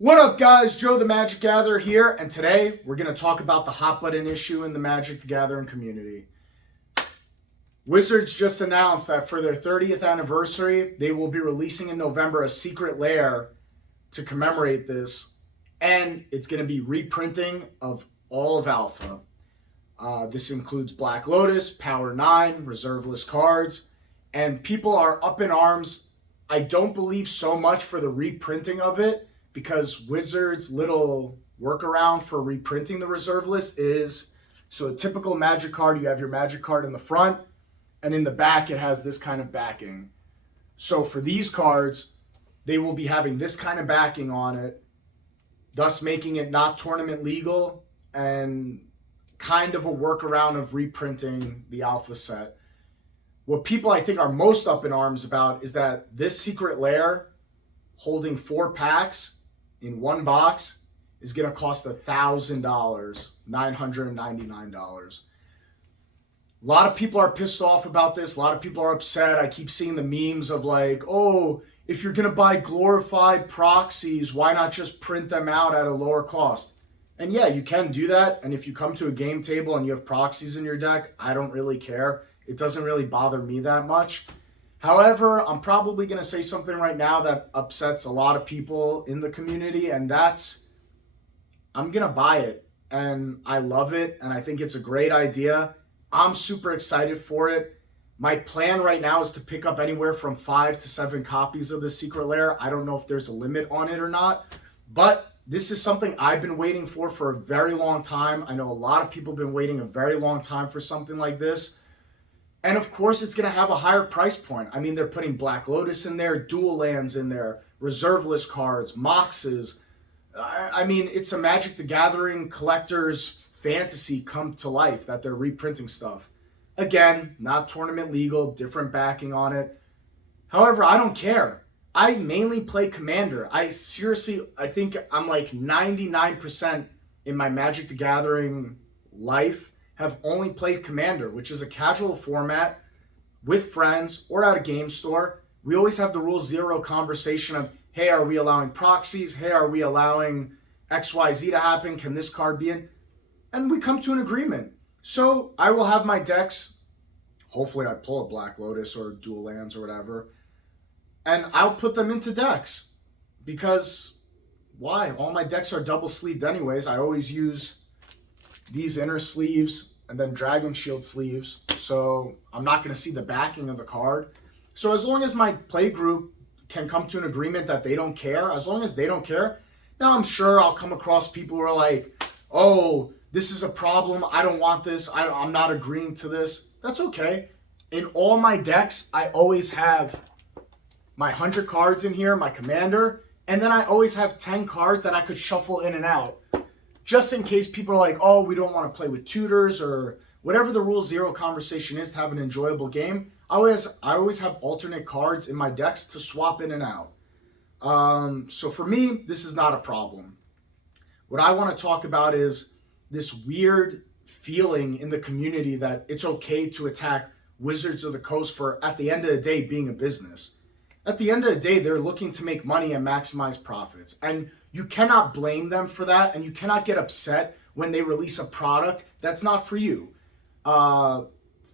What up, guys? Joe the Magic Gatherer here, and today we're going to talk about the hot button issue in the Magic the Gathering community. Wizards just announced that for their 30th anniversary, they will be releasing in November a secret lair to commemorate this, and it's going to be reprinting of all of Alpha. This includes Black Lotus, Power 9, reserve list cards, and people are up in arms. I don't believe so much for the reprinting of it, because Wizards' little workaround for reprinting the reserve list is, so a typical Magic card, you have your Magic card in the front, and in the back it has this kind of backing. So for these cards, they will be having this kind of backing on it, thus making it not tournament legal and kind of a workaround of reprinting the Alpha set. What people I think are most up in arms about is that this secret lair holding 4 packs in one box is going to cost $1,000, $999. A lot of people are pissed off about this. A lot of people are upset. I keep seeing the memes of like, oh, if you're going to buy glorified proxies, why not just print them out at a lower cost? And yeah, you can do that. And if you come to a game table and you have proxies in your deck, I don't really care. It doesn't really bother me that much. However, I'm probably going to say something right now that upsets a lot of people in the community, and that's, I'm going to buy it, and I love it, and I think it's a great idea. I'm super excited for it. My plan right now is to pick up anywhere from 5 to 7 copies of the Secret Lair. I don't know if there's a limit on it or not, but this is something I've been waiting for a very long time. I know a lot of people have been waiting a very long time for something like this. And of course, it's going to have a higher price point. I mean, they're putting Black Lotus in there, dual lands in there, reserve list cards, moxes. I mean, it's a Magic the Gathering collector's fantasy come to life that they're reprinting stuff. Again, not tournament legal, different backing on it. However, I don't care. I mainly play Commander. I think I'm like 99% in my Magic the Gathering life have only played Commander, which is a casual format with friends or at a game store. We always have the rule zero conversation of, hey, are we allowing proxies? Hey, are we allowing XYZ to happen? Can this card be in? And we come to an agreement. So I will have my decks. Hopefully I pull a Black Lotus or dual lands or whatever. And I'll put them into decks. Because why? All my decks are double sleeved anyways. I always use these inner sleeves and then Dragon Shield sleeves, so I'm not going to see the backing of the card. So as long as my play group can come to an agreement that they don't care, as long as they don't care, now I'm sure I'll come across people who are like, oh, this is a problem, I don't want this, I'm not agreeing to this. That's okay. In all my decks, I always have my 100 cards in here, my Commander, and then I always have 10 cards that I could shuffle in and out, just in case people are like, oh, we don't want to play with tutors or whatever the rule zero conversation is to have an enjoyable game. I always have alternate cards in my decks to swap in and out. So for me, this is not a problem. What I want to talk about is this weird feeling in the community that it's okay to attack Wizards of the Coast for, at the end of the day, being a business. At the end of the day, they're looking to make money and maximize profits. And you cannot blame them for that, and you cannot get upset when they release a product that's not for you.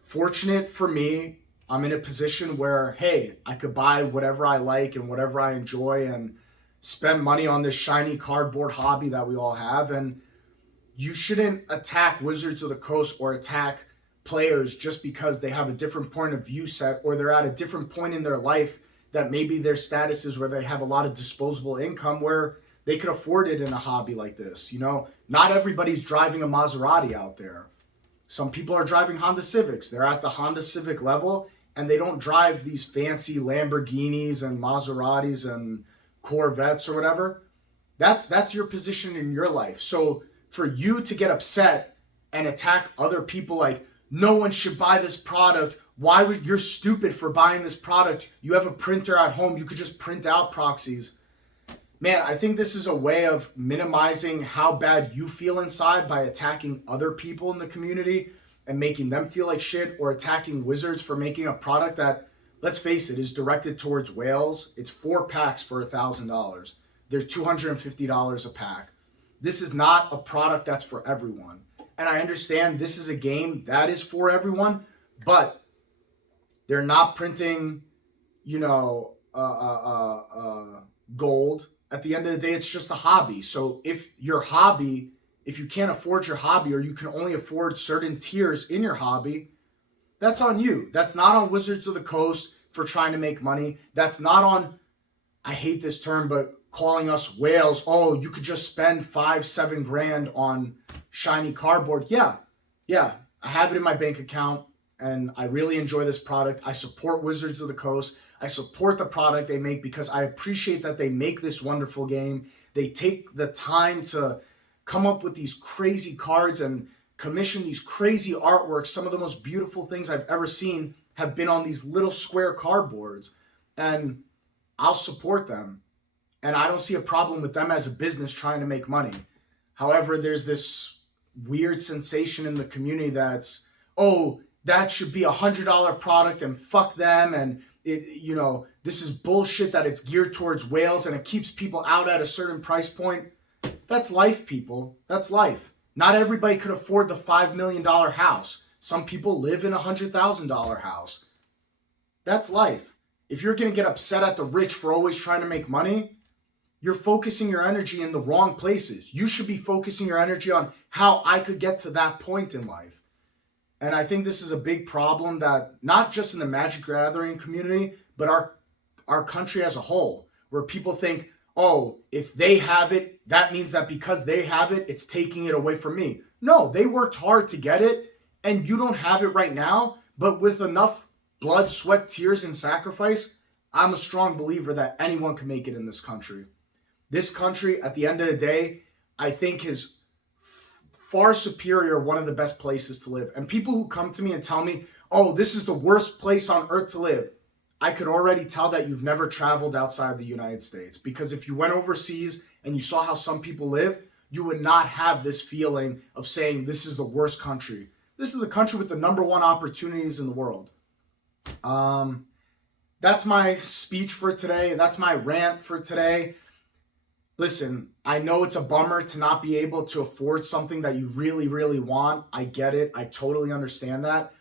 Fortunate for me, I'm in a position where, hey, I could buy whatever I like and whatever I enjoy and spend money on this shiny cardboard hobby that we all have. And you shouldn't attack Wizards of the Coast or attack players just because they have a different point of view set or they're at a different point in their life that maybe their status is where they have a lot of disposable income where they could afford it in a hobby like this. You know, not everybody's driving a Maserati out there. Some people are driving Honda Civics. They're at the Honda Civic level and they don't drive these fancy Lamborghinis and Maseratis and Corvettes or whatever. That's your position in your life. So for you to get upset and attack other people like, no one should buy this product, you're stupid for buying this product, you have a printer at home, you could just print out proxies. Man, I think this is a way of minimizing how bad you feel inside by attacking other people in the community and making them feel like shit, or attacking Wizards for making a product that, let's face it, is directed towards whales. It's 4 packs for $1,000. they're $250 a pack. This is not a product that's for everyone. And I understand this is a game that is for everyone, but they're not printing, gold. At the end of the day, it's just a hobby. So if you can't afford your hobby, or you can only afford certain tiers in your hobby, that's on you. That's not on Wizards of the Coast for trying to make money. That's not on, I hate this term, but calling us whales. Oh, you could just spend $5-7 grand on shiny cardboard. Yeah. I have it in my bank account and I really enjoy this product. I support Wizards of the Coast. I support the product they make because I appreciate that they make this wonderful game. They take the time to come up with these crazy cards and commission these crazy artworks. Some of the most beautiful things I've ever seen have been on these little square cardboards, and I'll support them. And I don't see a problem with them as a business trying to make money. However, there's this weird sensation in the community that's, oh, that should be $100 product and fuck them. And this is bullshit that it's geared towards whales and it keeps people out at a certain price point. That's life, people. That's life. Not everybody could afford the $5 million house. Some people live in a $100,000 house. That's life. If you're going to get upset at the rich for always trying to make money, you're focusing your energy in the wrong places. You should be focusing your energy on how I could get to that point in life. And I think this is a big problem that not just in the Magic Gathering community, but our country as a whole, where people think, oh, if they have it, that means that because they have it, it's taking it away from me. No, they worked hard to get it, and you don't have it right now, but with enough blood, sweat, tears, and sacrifice, I'm a strong believer that anyone can make it in this country. This country, at the end of the day, I think is far superior, one of the best places to live. And people who come to me and tell me, oh, this is the worst place on earth to live, I could already tell that you've never traveled outside the United States. Because if you went overseas and you saw how some people live, you would not have this feeling of saying this is the worst country. This is the country with the #1 opportunities in the world. That's my speech for today. That's my rant for today. Listen, I know it's a bummer to not be able to afford something that you really, really want. I get it. I totally understand that.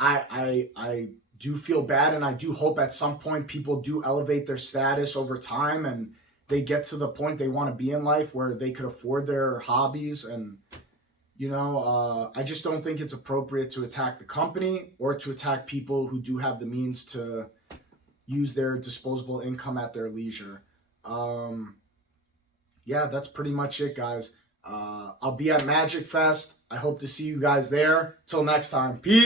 I do feel bad, and I do hope at some point people do elevate their status over time and they get to the point they want to be in life where they could afford their hobbies. And, I just don't think it's appropriate to attack the company or to attack people who do have the means to use their disposable income at their leisure. Yeah, that's pretty much it, guys. I'll be at Magic Fest. I hope to see you guys there. Till next time. Peace.